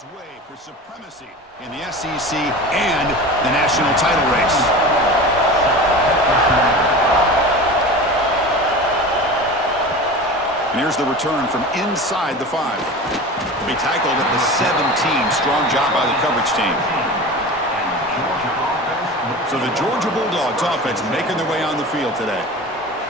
his way for supremacy in the SEC and the national title race. And here's the return from inside the 5. He tackled at the 17. Strong job by the coverage team. So the Georgia Bulldogs offense making their way on the field today.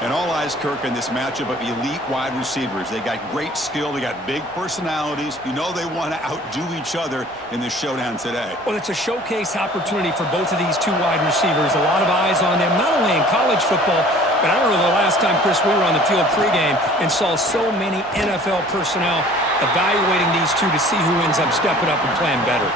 And all eyes, Kirk, in this matchup of elite wide receivers. They got great skill. They got big personalities. You know they want to outdo each other in this showdown today. Well, it's a showcase opportunity for both of these two wide receivers. A lot of eyes on them, not only in college football, but I remember the last time, Chris, we were on the field pregame and saw so many NFL personnel evaluating these two to see who ends up stepping up and playing better.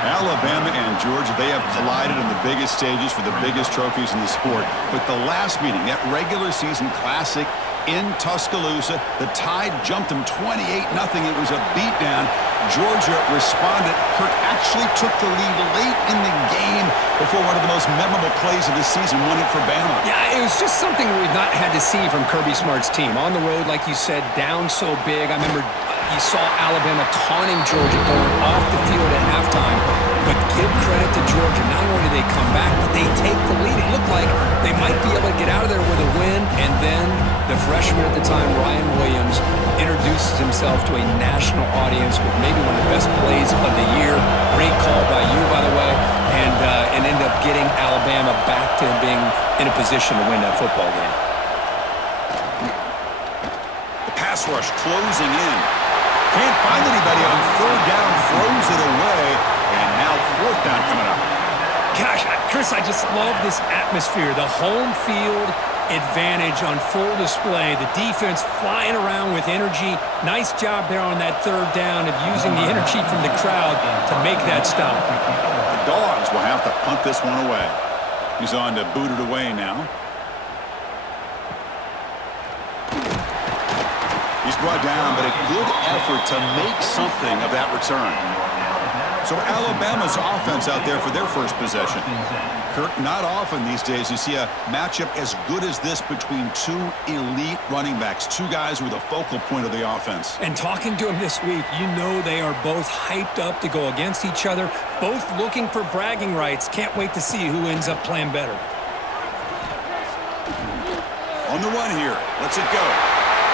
Alabama and Georgia, they have collided on the biggest stages for the biggest trophies in the sport. But the last meeting, that regular season classic in Tuscaloosa, the Tide jumped them 28-0. It was a beatdown. Georgia responded. Kirk actually took the lead late in the game before one of the most memorable plays of the season won it for Bama. Yeah, it was just something we've not had to see from Kirby Smart's team. On the road, like you said, down so big. I remember you saw Alabama taunting Georgia going off the field at halftime. But give credit to Georgia. Not only did they come back, but they take the lead. It looked like they might be able to get out of there with a win. And then the freshman at the time, Ryan Williams, introduces himself to a national audience with maybe one of the best plays of the year. Great call by you, by the way. And ended up getting Alabama back to being in a position to win that football game. The pass rush closing in. Can't find anybody on third down, throws it away, and now fourth down coming up. Gosh, Chris, I just love this atmosphere. The home field advantage on full display. The defense flying around with energy. Nice job there on that third down of using the energy from the crowd to make that stop. The Dogs will have to punt this one away. He's on to boot it away now. He's brought down, but a good effort to make something of that return. So Alabama's offense out there for their first possession. Kirk, not often these days you see a matchup as good as this between two elite running backs, two guys with a focal point of the offense. And talking to them this week, you know they are both hyped up to go against each other, both looking for bragging rights. Can't wait to see who ends up playing better. On the run here. Let's it go.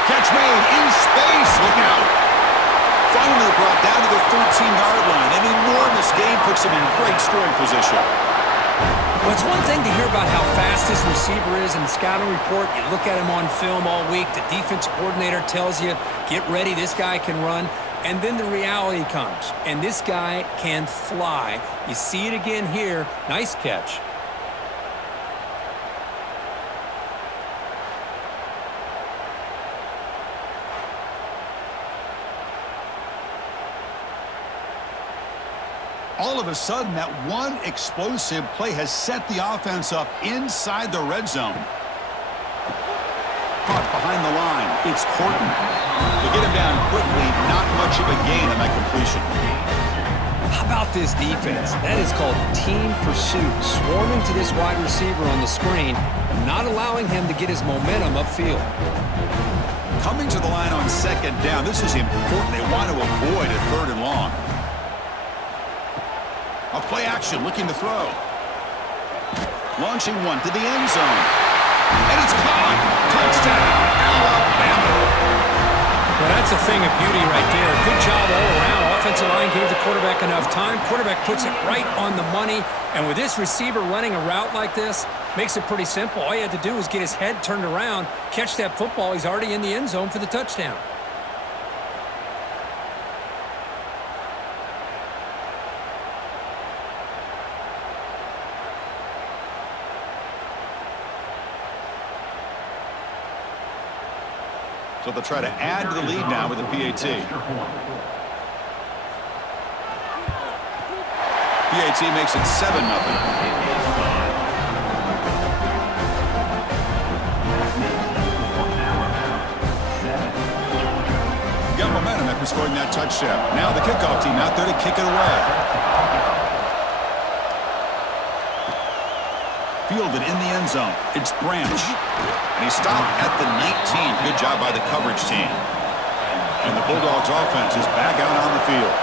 Catch made in space. Look out. Finally brought down to the 13-yard line. An enormous gain puts him in great scoring position. Well, it's one thing to hear about how fast this receiver is in the scouting report. You look at him on film all week. The defense coordinator tells you, get ready, this guy can run. And then the reality comes, and this guy can fly. You see it again here. Nice catch. All of a sudden, that one explosive play has set the offense up inside the red zone. Caught behind the line. It's Horton. To get him down quickly, not much of a gain on that completion. How about this defense? That is called team pursuit. Swarming to this wide receiver on the screen, not allowing him to get his momentum upfield. Coming to the line on second down. This is important. They want to avoid a third and long. A play action, looking to throw. Launching one to the end zone. And it's caught. Touchdown, Alabama. Well, that's a thing of beauty right there. Good job all around. Offensive line gave the quarterback enough time. Quarterback puts it right on the money. And with this receiver running a route like this, makes it pretty simple. All you had to do was get his head turned around, catch that football. He's already in the end zone for the touchdown. So they'll try to add to the lead now with the PAT. PAT makes it 7-0. Got momentum after scoring that touchdown. Now the kickoff team out there to kick it away. Fielded in the end zone. It's Branch. And he stopped at the 19. Good job by the coverage team. And the Bulldogs offense is back out on the field.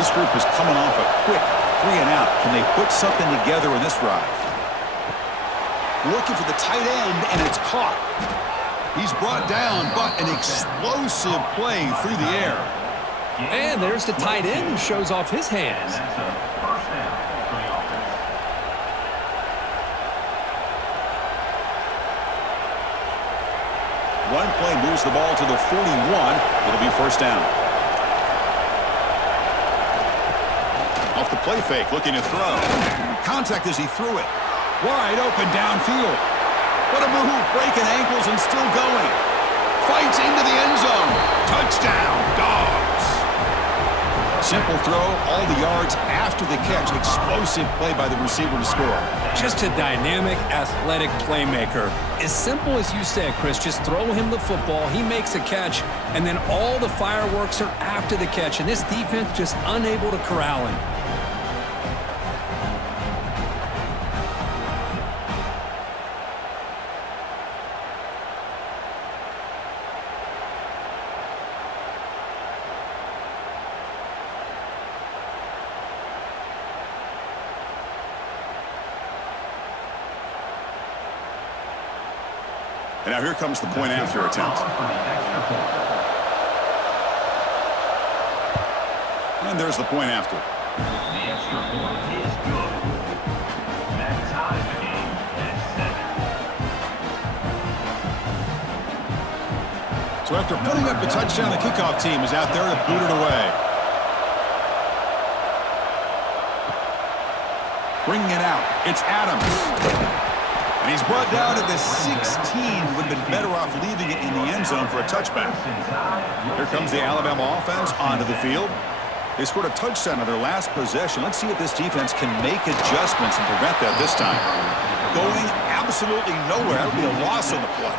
This group is coming off a quick 3-and-out. Can they put something together in this drive? Looking for the tight end, and it's caught. He's brought down, but an explosive play through the air. And there's the tight end who shows off his hands. One play moves the ball to the 41. It'll be first down. Off the play fake, looking to throw. Contact as he threw it. Wide open downfield. What a move, breaking ankles and still going. Fights into the end zone. Touchdown, Dogs. Simple throw, all the yards after the catch. Explosive play by the receiver to score. Just a dynamic, athletic playmaker. As simple as you said, Chris, just throw him the football, he makes a catch, and then all the fireworks are after the catch, and this defense just unable to corral him. And now here comes the point after attempt. And there's the point after. The extra point is good. That ties the game at 7. So after putting up the touchdown, the kickoff team is out there to boot it away. Bringing it out, it's Adams. And he's brought down to the 16. Would have been better off leaving it in the end zone for a touchback. Here comes the Alabama offense onto the field. They scored a touchdown on their last possession. Let's see if this defense can make adjustments and prevent that this time. Going absolutely nowhere. That would be a loss on the play.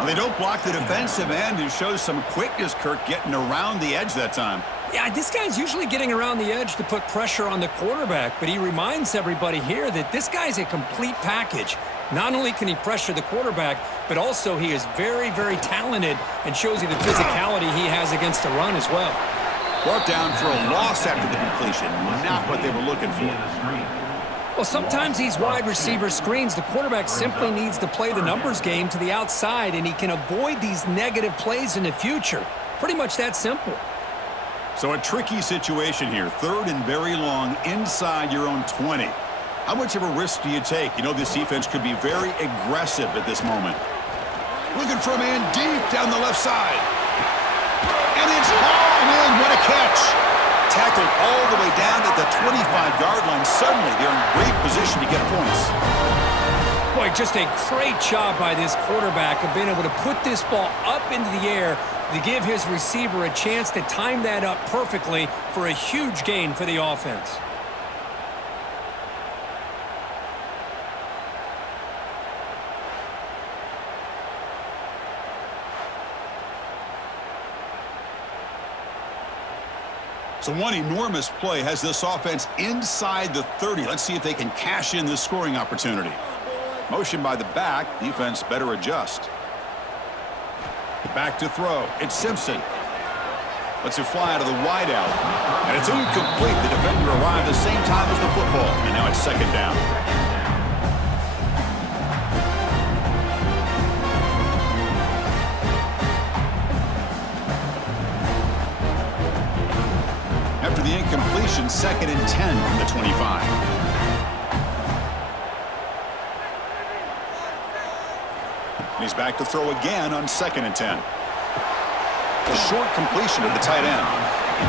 And they don't block the defensive end, who shows some quickness, Kirk, getting around the edge that time. Yeah, this guy's usually getting around the edge to put pressure on the quarterback, but he reminds everybody here that this guy's a complete package. Not only can he pressure the quarterback, but also he is very, very talented and shows you the physicality he has against the run as well. Brought down for a loss after the completion. Not what they were looking for. Well, sometimes these wide receiver screens, the quarterback simply needs to play the numbers game to the outside, and he can avoid these negative plays in the future. Pretty much that simple. So a tricky situation here. 3rd and very long inside your own 20. How much of a risk do you take? You know this defense could be very aggressive at this moment. Looking for a man deep down the left side. And it's hauled in. What a catch. Tackled all the way down at the 25-yard line. Suddenly they're in great position to get points. Boy, just a great job by this quarterback of being able to put this ball up into the air to give his receiver a chance to time that up perfectly for a huge gain for the offense. So one enormous play has this offense inside the 30. Let's see if they can cash in this scoring opportunity. Motion by the back. Defense better adjust. Back to throw. It's Simpson. Lets it fly out of the wideout. And it's incomplete. The defender arrived the same time as the football. And now it's 2nd down. After the incompletion, 2nd and 10 from the 25. And he's back to throw again on 2nd and 10. A short completion of the tight end.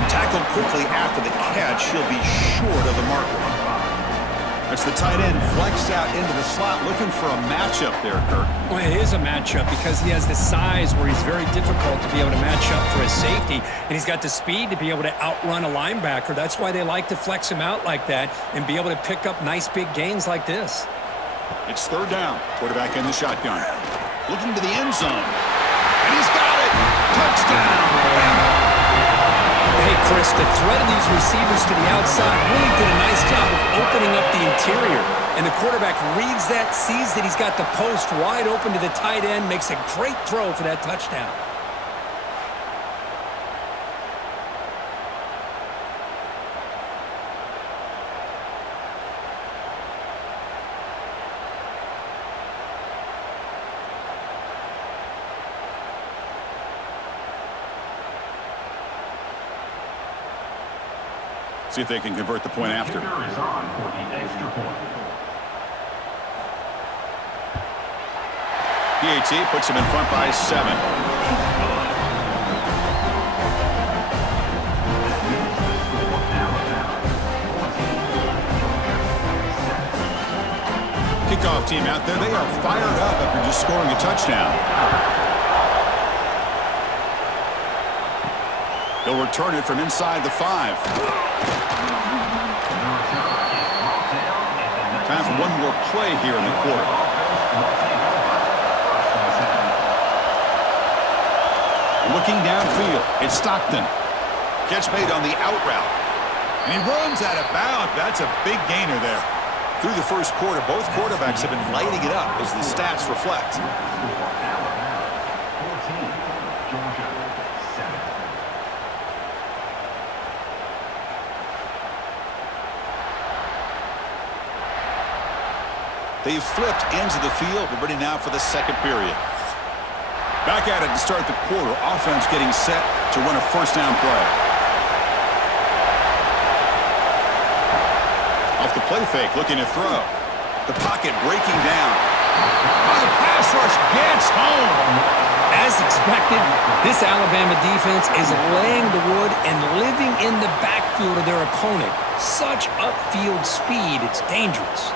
Tackled quickly after the catch. He'll be short of the marker. That's the tight end flexed out into the slot, looking for a matchup there, Kirk. Well, it is a matchup because he has the size where he's very difficult to be able to match up for his safety, and he's got the speed to be able to outrun a linebacker. That's why they like to flex him out like that and be able to pick up nice big gains like this. It's 3rd down. Quarterback in the shotgun. Looking to the end zone. And he's got it. Touchdown. Hey, Chris, the threat of these receivers to the outside really did a nice job of opening up the interior. And the quarterback reads that, sees that he's got the post wide open to the tight end, makes a great throw for that touchdown. See if they can convert the point after. Kicker is on for the extra point. PAT puts them in front by 7. Kickoff team out there, they are fired up after just scoring a touchdown. They'll return it from inside the 5. Time for one more play here in the quarter. Looking downfield, it's Stockton. Catch made on the out route. And he runs out of bounds. That's a big gainer there. Through the first quarter, both quarterbacks have been lighting it up as the stats reflect. They've flipped ends of the field. We're ready now for the second period. Back at it to start the quarter. Offense getting set to run a first down play. Off the play fake, looking to throw. The pocket breaking down. Oh, the pass rush gets home. As expected, this Alabama defense is laying the wood and living in the backfield of their opponent. Such upfield speed, it's dangerous.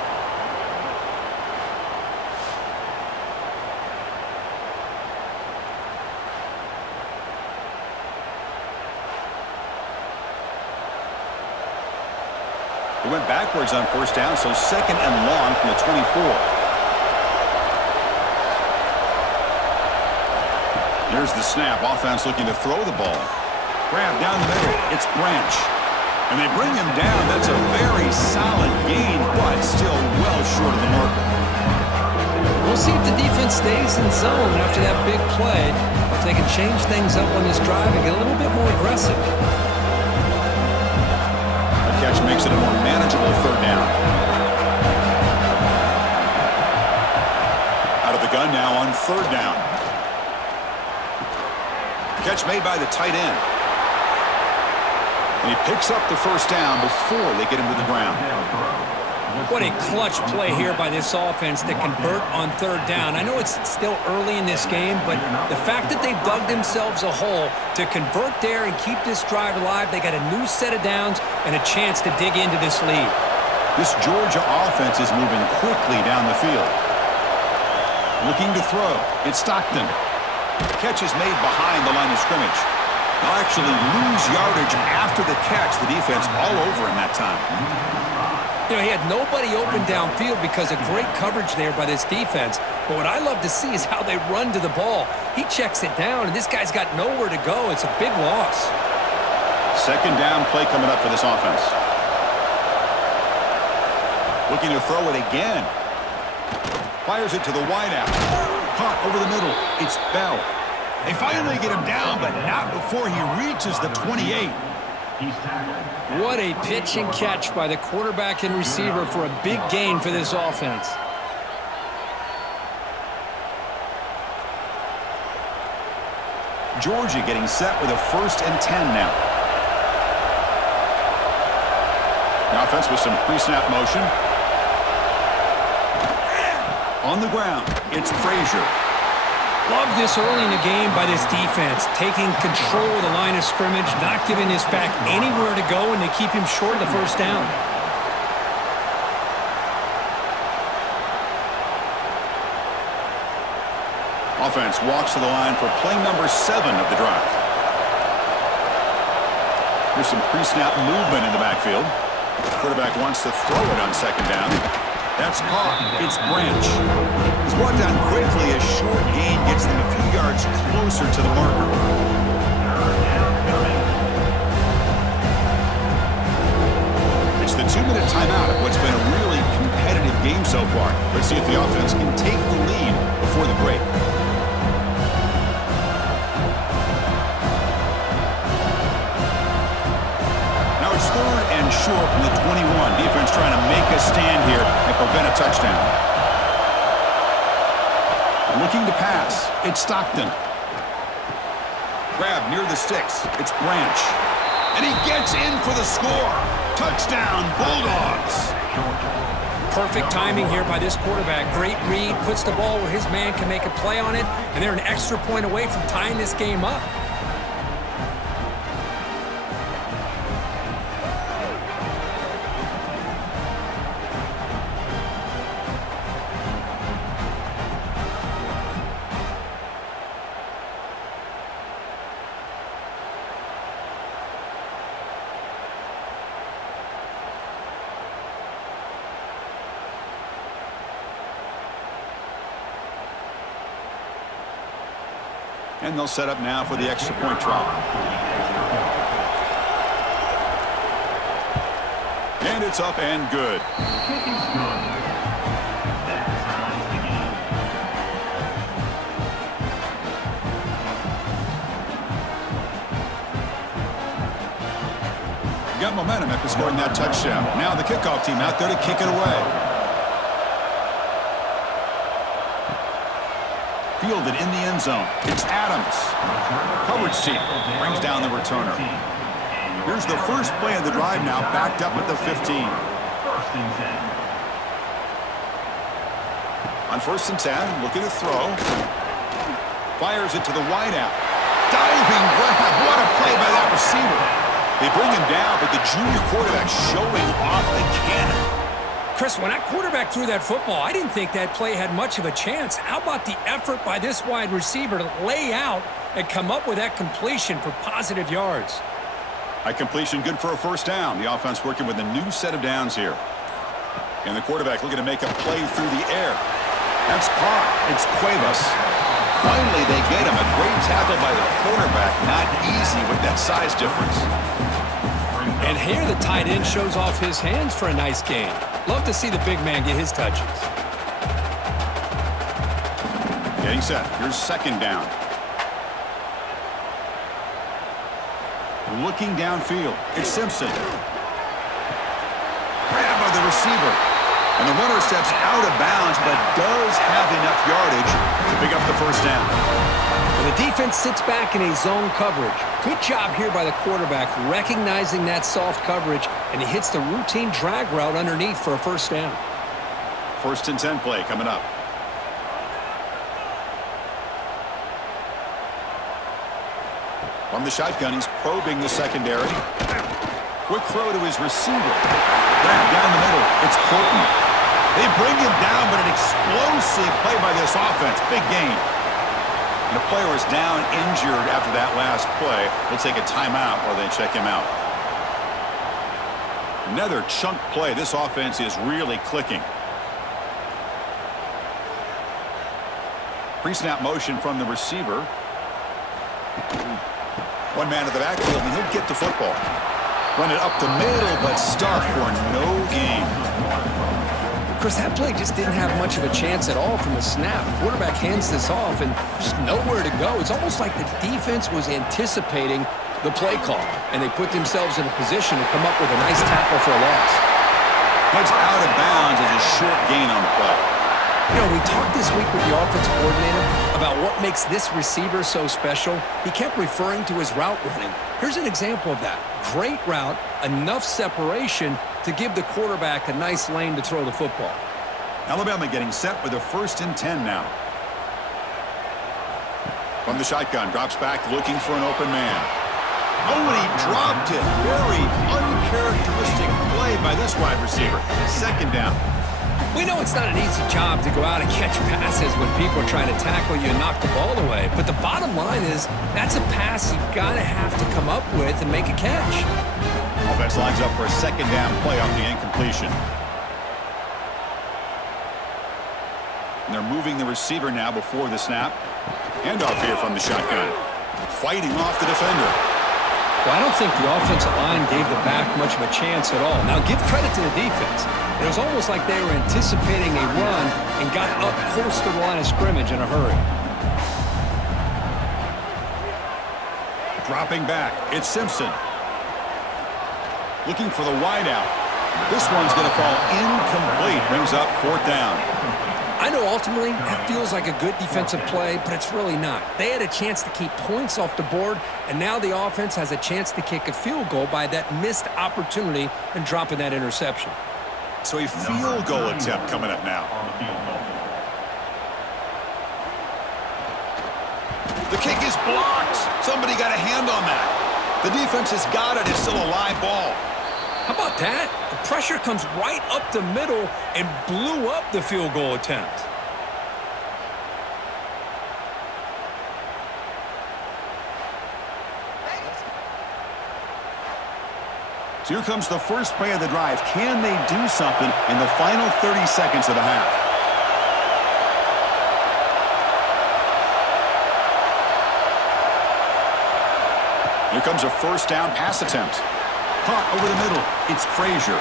He went backwards on first down, so second and long from the 24. Here's the snap. Offense looking to throw the ball. Grab down the middle. It's Branch. And they bring him down. That's a very solid gain, but still well short of the marker. We'll see if the defense stays in zone after that big play. If they can change things up on this drive and get a little bit more aggressive. Catch makes it a more manageable third down. Out of the gun now on third down. Catch made by the tight end. And he picks up the first down before they get him to the ground. What a clutch play here by this offense to convert on third down. I know it's still early in this game, but the fact that they've dug themselves a hole to convert there and keep this drive alive, they got a new set of downs and a chance to dig into this lead. This Georgia offense is moving quickly down the field. Looking to throw. It's Stockton. Catch is made behind the line of scrimmage. They'll actually lose yardage after the catch. The defense all over him that time. You know, he had nobody open downfield because of great coverage there by this defense. But what I love to see is how they run to the ball. He checks it down, and this guy's got nowhere to go. It's a big loss. Second down play coming up for this offense. Looking to throw it again. Fires it to the wideout. Caught over the middle. It's Bell. They finally get him down, but not before he reaches the 28. What a pitch and catch by the quarterback and receiver for a big gain for this offense. Georgia getting set with a 1st and 10 now. The offense with some pre-snap motion. On the ground, it's Frazier. Love this early in the game by this defense, taking control of the line of scrimmage, not giving this back anywhere to go, and they keep him short of the first down. Offense walks to the line for play number 7 of the drive. Here's some pre-snap movement in the backfield. Quarterback wants to throw it on second down. That's caught. It's Branch. He's brought down quickly as short gain gets them a few yards closer to the marker. It's the 2-minute timeout of what's been a really competitive game so far. Let's see if the offense can take the lead before the break. Now it's 3rd and short from the 21. Defense trying to make a stand here and prevent a touchdown. Looking to pass. It's Stockton. Grab near the sticks. It's Branch. And he gets in for the score. Touchdown, Bulldogs. Perfect timing here by this quarterback. Great read, puts the ball where his man can make a play on it, and they're an extra point away from tying this game up. And they'll set up now for the extra point try. And it's up and good. Kick is good. That ties the game. Got momentum after scoring that touchdown. Now the kickoff team out there to kick it away. Fielded in the end zone. It's Adams. Coverage team brings down the returner. Here's the first play of the drive now, backed up at the 15. First and 10. On 1st and 10, looking to throw. Fires it to the wideout. Diving grab. What a play by that receiver. They bring him down, but the junior quarterback showing off the cannon. Chris, when that quarterback threw that football, I didn't think that play had much of a chance. How about the effort by this wide receiver to lay out and come up with that completion for positive yards? A completion good for a first down. The offense working with a new set of downs here. And the quarterback looking to make a play through the air. That's caught. It's Cuevas. Finally, they get him. A great tackle by the quarterback. Not easy with that size difference. And here the tight end shows off his hands for a nice gain. Love to see the big man get his touches. Getting set. Here's second down. Looking downfield. It's Simpson. Grabbed by the receiver. And the runner steps out of bounds, but does have enough yardage to pick up the first down. The defense sits back in a zone coverage. Good job here by the quarterback recognizing that soft coverage, and he hits the routine drag route underneath for a first down. 1st and 10 play coming up. From the shotgun, he's probing the secondary. Quick throw to his receiver. Grabbed down the middle. It's Portman. They bring him down, but an explosive play by this offense. Big gain. And the player is down injured after that last play. We'll take a timeout while they check him out. Another chunk play. This offense is really clicking. Pre-snap motion from the receiver. One man at the backfield, and he'll get the football. Run it up the middle, but stuffed for no gain. Chris, that play just didn't have much of a chance at all from the snap. Quarterback hands this off and just nowhere to go. It's almost like the defense was anticipating the play call, and they put themselves in a position to come up with a nice tackle for a loss. Heads out of bounds as a short gain on the play. You know, we talked this week with the offensive coordinator about what makes this receiver so special. He kept referring to his route running. Here's an example of that. Great route, enough separation to give the quarterback a nice lane to throw the football. Alabama getting set with a 1st and 10 now. From the shotgun, drops back looking for an open man. Oh, and he dropped it. Very uncharacteristic play by this wide receiver. Second down. We know it's not an easy job to go out and catch passes when people are trying to tackle you and knock the ball away. But the bottom line is that's a pass you gotta have to come up with and make a catch. Offense lines up for a second down play off the incompletion. And they're moving the receiver now before the snap. Handoff here from the shotgun. Fighting off the defender. Well, I don't think the offensive line gave the back much of a chance at all. Now, give credit to the defense. It was almost like they were anticipating a run and got up close to the line of scrimmage in a hurry. Dropping back, it's Simpson. Looking for the wideout. This one's going to fall incomplete. Brings up 4th down. I know ultimately that feels like a good defensive play, but it's really not. They had a chance to keep points off the board, and now the offense has a chance to kick a field goal by that missed opportunity and dropping that interception. So a field goal attempt coming up now. The kick is blocked. Somebody got a hand on that. The defense has got it. It's still a live ball. How about that? The pressure comes right up the middle and blew up the field goal attempt. So here comes the first play of the drive. Can they do something in the final 30 seconds of the half? Here comes a first down pass attempt. Caught over the middle. It's Frazier.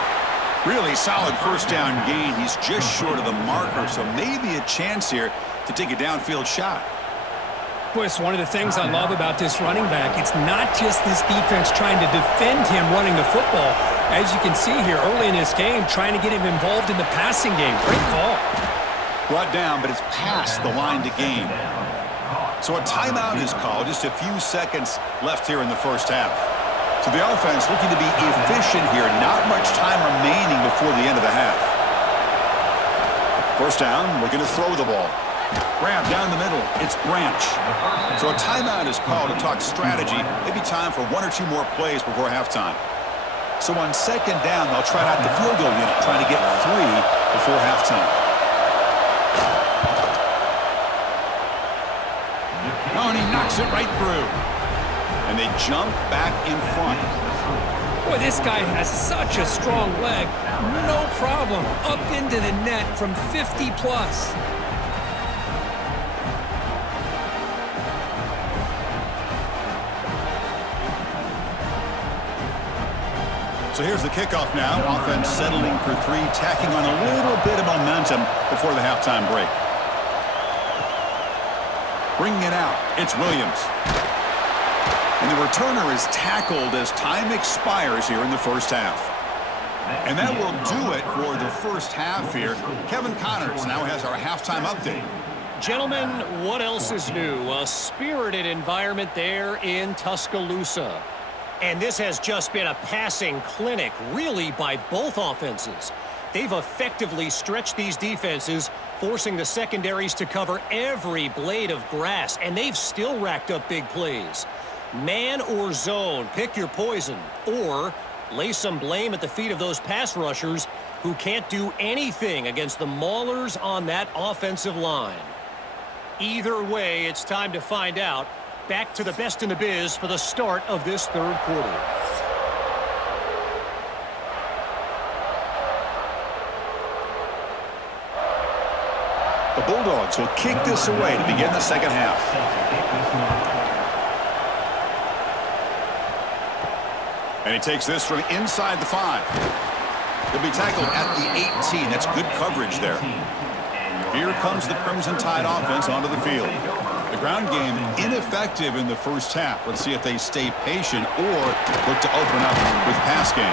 Really solid first down gain. He's just short of the marker, so maybe a chance here to take a downfield shot. Boy, it's one of the things I love about this running back. It's not just this defense trying to defend him running the football. As you can see here early in this game, trying to get him involved in the passing game. Great call. Brought down, but it's past the line to gain. So a timeout is called. Just a few seconds left here in the first half. So the offense looking to be efficient here. Not much time remaining before the end of the half. First down, looking to throw the ball. Grab down the middle. It's Branch. So a timeout is called to talk strategy. Maybe time for one or two more plays before halftime. So on second down, they'll try out the field goal unit, trying to get 3 before halftime. Oh, and he knocks it right through. And they jump back in front. Boy, this guy has such a strong leg. No problem. Up into the net from 50 plus. So here's the kickoff now. Offense settling for 3, tacking on a little bit of momentum before the halftime break. Bringing it out, it's Williams. And the returner is tackled as time expires here in the first half. And that will do it for the first half here. Kevin Connors now has our halftime update. Gentlemen, what else is new? A spirited environment there in Tuscaloosa. And this has just been a passing clinic, really, by both offenses. They've effectively stretched these defenses, forcing the secondaries to cover every blade of grass, and they've still racked up big plays. Man or zone, pick your poison, or lay some blame at the feet of those pass rushers who can't do anything against the maulers on that offensive line. Either way, it's time to find out. Back to the best in the biz for the start of this third quarter. The Bulldogs will kick this away to begin the second half. And he takes this from inside the 5. He'll be tackled at the 18. That's good coverage there. Here comes the Crimson Tide offense onto the field. The ground game ineffective in the first half. Let's see if they stay patient or look to open up with pass game.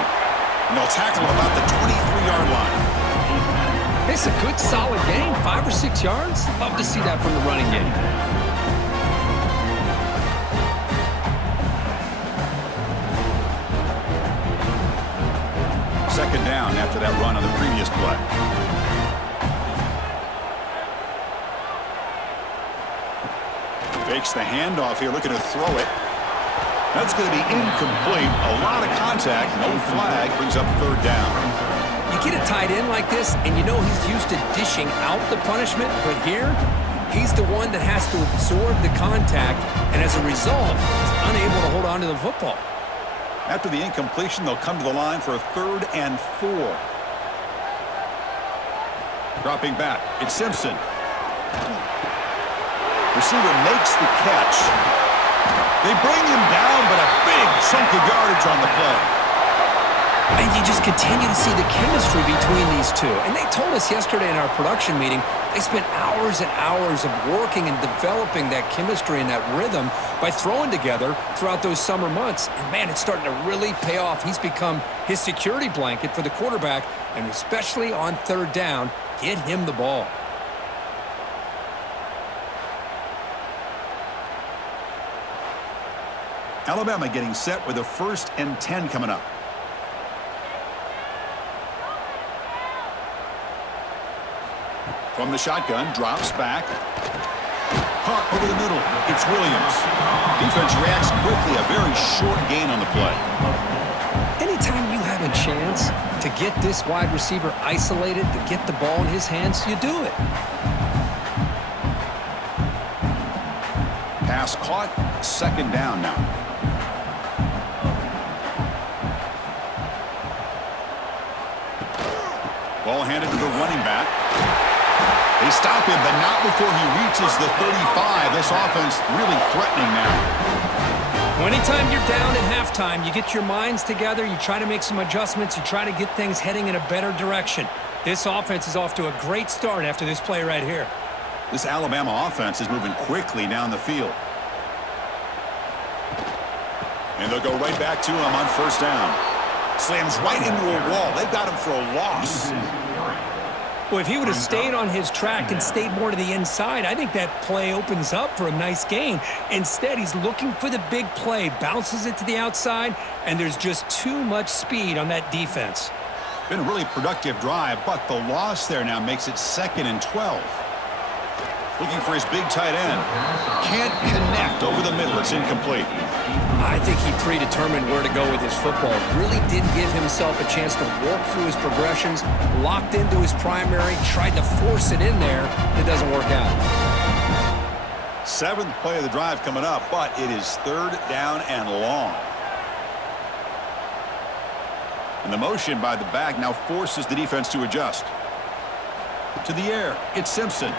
And they'll tackle about the 23-yard line. It's a good, solid game. 5 or 6 yards. Love to see that from the running game. Second down after that run on the previous play. Fakes the handoff here, looking to throw it. That's going to be incomplete. A lot of contact, no flag, brings up third down. You get a tight end like this, and you know he's used to dishing out the punishment, but here, he's the one that has to absorb the contact, and as a result, he's unable to hold on to the football. After the incompletion, they'll come to the line for a 3rd and 4. Dropping back, it's Simpson. Receiver makes the catch. They bring him down, but a big chunk of yardage on the play. And you just continue to see the chemistry between these two. And they told us yesterday in our production meeting, they spent hours and hours of working and developing that chemistry and that rhythm by throwing together throughout those summer months. And, man, it's starting to really pay off. He's become his security blanket for the quarterback, and especially on third down, get him the ball. Alabama getting set with a 1st and 10 coming up. From the shotgun, drops back. Caught over the middle. It's Williams. Defense reacts quickly. A very short gain on the play. Anytime you have a chance to get this wide receiver isolated, to get the ball in his hands, you do it. Pass caught. 2nd down now. Ball handed to the running back. They stop him, but not before he reaches the 35. This offense really threatening now. Anytime you're down at halftime, you get your minds together, you try to make some adjustments, you try to get things heading in a better direction. This offense is off to a great start after this play right here. This Alabama offense is moving quickly down the field. And they'll go right back to him on 1st down. Slams right into a wall. They've got him for a loss. Well, if he would have stayed on his track and stayed more to the inside, I think that play opens up for a nice gain. Instead, he's looking for the big play, bounces it to the outside, and there's just too much speed on that defense. Been a really productive drive, but the loss there now makes it 2nd and 12. Looking for his big tight end. Can't connect over the middle. It's incomplete. I think he predetermined where to go with his football. Really did give himself a chance to work through his progressions, locked into his primary, tried to force it in there. It doesn't work out. 7th play of the drive coming up, but it is 3rd down and long. And the motion by the back now forces the defense to adjust. To the air, it's Simpson.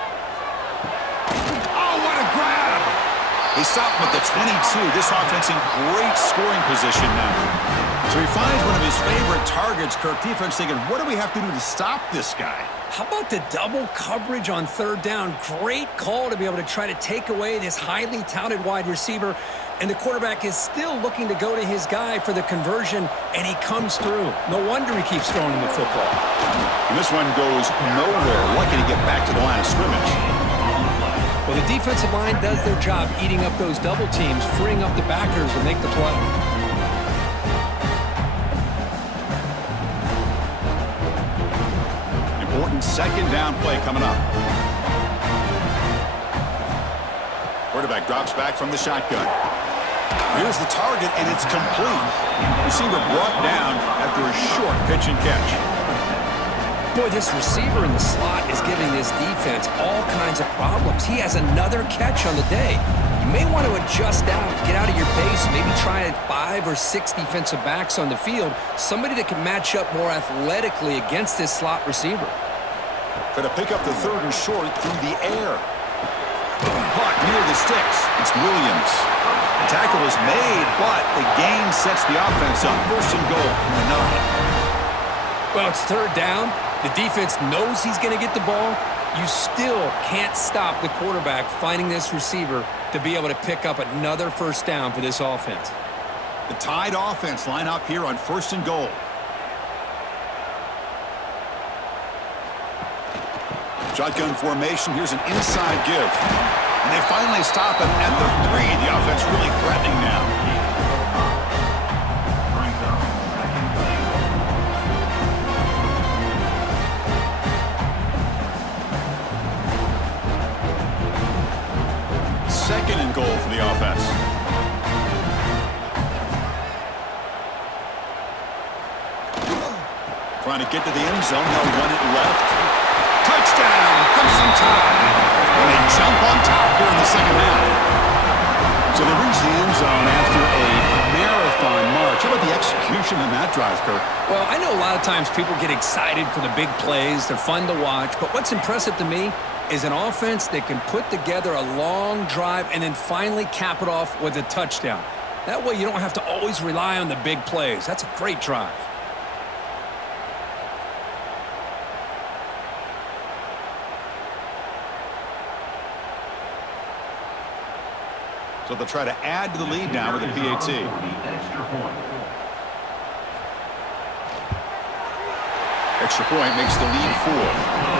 Oh, what a grab! They stop him at the 22. This offense in great scoring position now. So he finds one of his favorite targets. Kirk, defense thinking, what do we have to do to stop this guy? How about the double coverage on 3rd down? Great call to be able to try to take away this highly touted wide receiver. And the quarterback is still looking to go to his guy for the conversion, and he comes through. No wonder he keeps throwing him the football. And this one goes nowhere. Lucky to get back to the line of scrimmage. Well, the defensive line does their job eating up those double teams, freeing up the backers to make the play. Important 2nd down play coming up. Quarterback drops back from the shotgun. Here's the target, and it's complete. Receiver brought down after a short pitch and catch. Boy, this receiver in the slot is giving this defense all kinds of problems. He has another catch on the day. You may want to adjust out, get out of your base, maybe try 5 or 6 defensive backs on the field, somebody that can match up more athletically against this slot receiver. Try to pick up the 3rd and short through the air. Caught near the sticks. It's Williams. The tackle is made, but the gain sets the offense up. 1st and goal from the 9. Well, it's 3rd down. The defense knows he's going to get the ball. You still can't stop the quarterback finding this receiver to be able to pick up another 1st down for this offense. The Tide offense line up here on 1st and goal. Shotgun formation. Here's an inside give. And they finally stop him at the 3. The offense really threatening now. Second and goal for the offense. Trying to get to the end zone. They'll run it left. Touchdown! Crimson Tide. And they jump on top here in the 2nd half. So they reach the end zone after a marathon march. How about the execution in that drive, Kirk? Well, I know a lot of times people get excited for the big plays. They're fun to watch. But what's impressive to me is an offense that can put together a long drive and then finally cap it off with a touchdown. That way you don't have to always rely on the big plays. That's a great drive. So they'll try to add to the lead now with a PAT. Extra point makes the lead 4.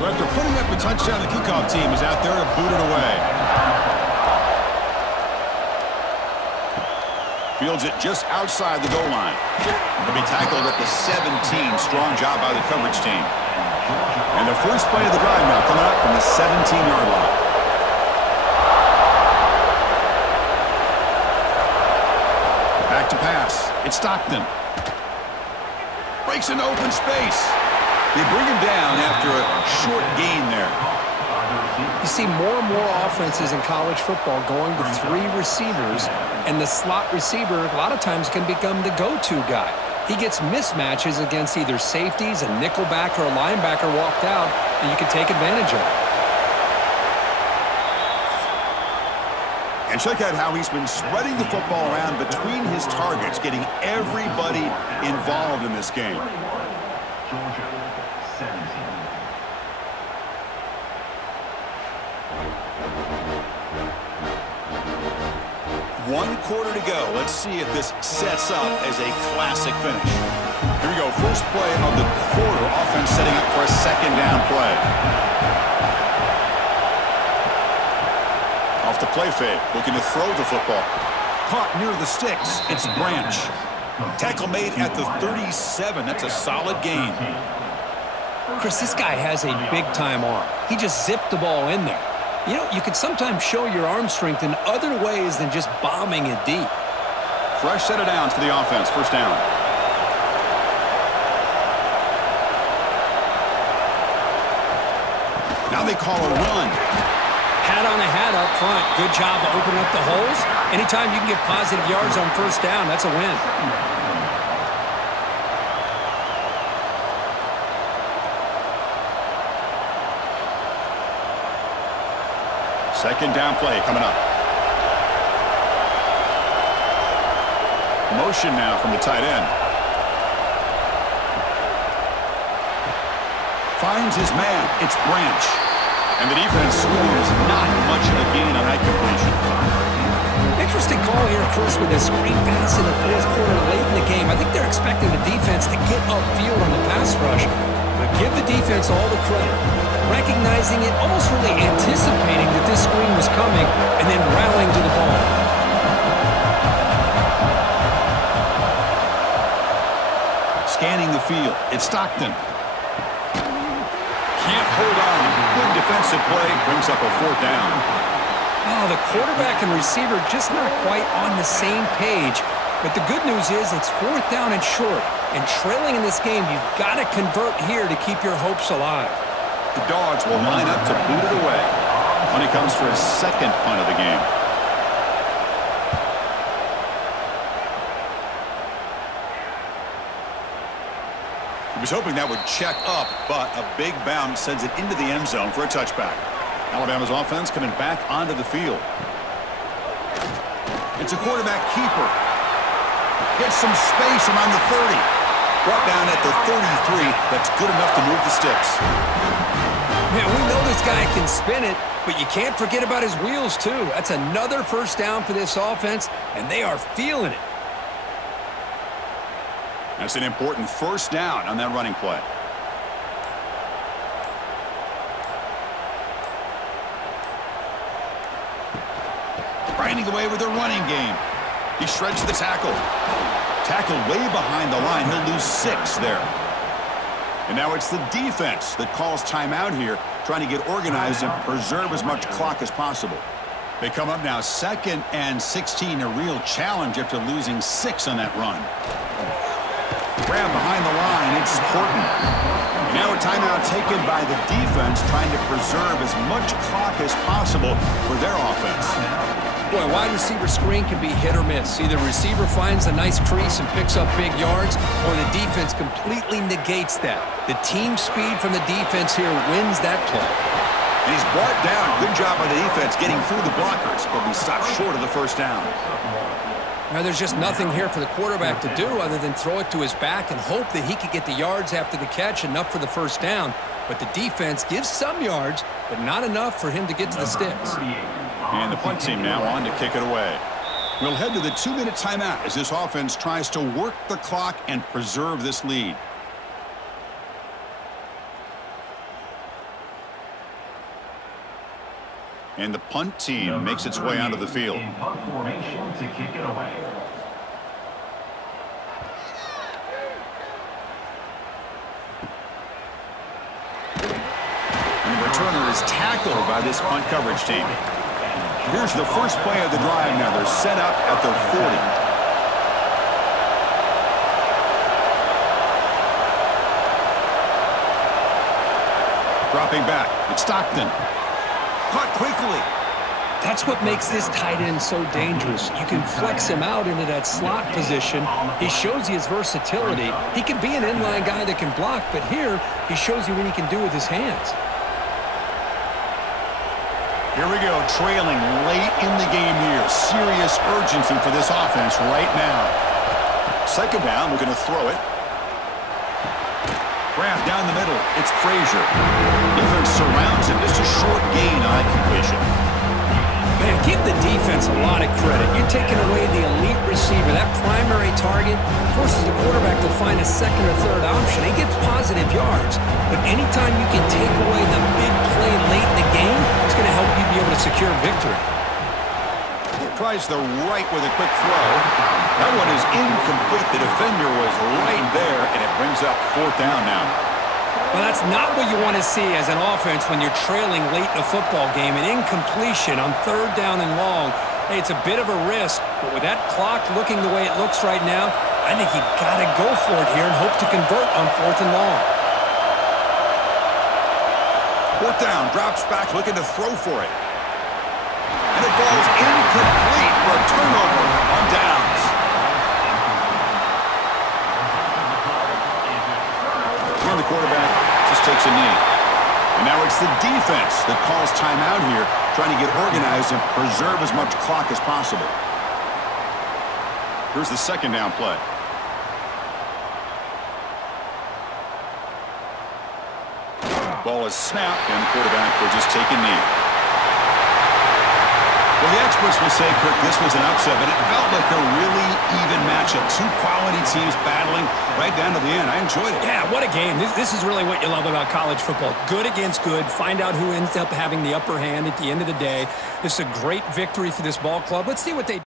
So after putting up a touchdown, the kickoff team is out there to boot it away. Fields it just outside the goal line. He'll be tackled at the 17. Strong job by the coverage team. And the first play of the drive now coming up from the 17-yard line. Back to pass. It's Stockton. Breaks into open space. They bring him down after a short gain there. You see more and more offenses in college football going to 3 receivers, and the slot receiver a lot of times can become the go-to guy. He gets mismatches against either safeties, a nickelbacker, or a linebacker walked out, and you can take advantage of it. And check out how he's been spreading the football around between his targets, getting everybody involved in this game. Georgia, 17. One quarter to go. Let's see if this sets up as a classic finish. Here we go. First play of the quarter. Offense setting up for a second down play. Off the play fake. Looking to throw the football. Caught near the sticks. It's Branch. Tackle made at the 37. That's a solid gain. Chris, this guy has a big-time arm. He just zipped the ball in there. You know, you can sometimes show your arm strength in other ways than just bombing it deep. Fresh set of downs for the offense. First down. Now they call a run. Hat on a hat up front. Good job of opening up the holes. Anytime you can get positive yards on first down, that's a win. Second down play coming up. Motion now from the tight end. Finds his man. It's Branch. And the defense scores not much of a gain on that completion. Interesting call here, Chris, with a screen pass in the fourth quarter late in the game. I think they're expecting the defense to get upfield on the pass rush. But give the defense all the credit. Recognizing it, almost really anticipating that this screen was coming, and then rallying to the ball. Scanning the field. It's Stockton. Can't hold on. Good defensive play. Brings up a fourth down. Oh, the quarterback and receiver just not quite on the same page. But the good news is it's fourth down and short. And trailing in this game, you've got to convert here to keep your hopes alive. The Dogs will line up to boot it away when he comes for his second punt of the game. He was hoping that would check up, but a big bounce sends it into the end zone for a touchback. Alabama's offense coming back onto the field. It's a quarterback keeper. Gets some space around the 30. Brought down at the 33. That's good enough to move the sticks. Man, we know this guy can spin it, but you can't forget about his wheels, too. That's another first down for this offense, and they are feeling it. That's an important first down on that running play. Grinding away with a running game. He shreds the tackle. Tackle way behind the line. He'll lose 6 there. And now it's the defense that calls timeout here, trying to get organized and preserve as much clock as possible. They come up now 2nd and 16, a real challenge after losing 6 on that run. Grab behind the line, it's Horton. And now a timeout taken by the defense, trying to preserve as much clock as possible for their offense. Boy, wide receiver screen can be hit or miss. Either receiver finds a nice crease and picks up big yards, or the defense completely negates that. The team speed from the defense here wins that play. And he's brought down. Good job by the defense getting through the blockers, but we stopped short of the first down. Now, there's just nothing here for the quarterback to do other than throw it to his back and hope that he could get the yards after the catch, enough for the first down. But the defense gives some yards, but not enough for him to get to the sticks. And the punt team now on to kick it away. We'll head to the 2-minute timeout as this offense tries to work the clock and preserve this lead. And the punt team makes its way onto the field. In punt formation to kick it away. And the returner is tackled by this punt coverage team. Here's the first play of the drive now. They're set up at their 40. Dropping back. It's Stockton. Caught quickly. That's what makes this tight end so dangerous. You can flex him out into that slot position. He shows you his versatility. He can be an inline guy that can block, but here he shows you what he can do with his hands. Here we go, trailing late in the game here. Serious urgency for this offense right now. Second down, we're going to throw it. Grab down the middle. It's Frazier. Defense surrounds him. Just a short gain on completion. Man, give the defense a lot of credit. You're taking away the elite receiver. That primary target forces the quarterback to find a second or third option. He gets positive yards. But anytime you can take away the big play late in the game, it's going to help you be able to secure victory. Tries the right with a quick throw. That one is incomplete. The defender was right there, and it brings up fourth down now. Well, that's not what you want to see as an offense when you're trailing late in a football game. An incompletion on third down and long. Hey, it's a bit of a risk, but with that clock looking the way it looks right now, I think you got to go for it here and hope to convert on fourth and long. Fourth down, drops back, looking to throw for it. And it falls incomplete for a turnover on downs. And the quarterback just takes a knee. And now it's the defense that calls timeout here, trying to get organized and preserve as much clock as possible. Here's the second down play. Ball is snapped, and the quarterback will just take a knee. Well, the experts will say, Kirk, this was an upset, but it felt like a really even matchup. Two quality teams battling right down to the end. I enjoyed it. Yeah, what a game. This is really what you love about college football. Good against good. Find out who ends up having the upper hand at the end of the day. This is a great victory for this ball club. Let's see what they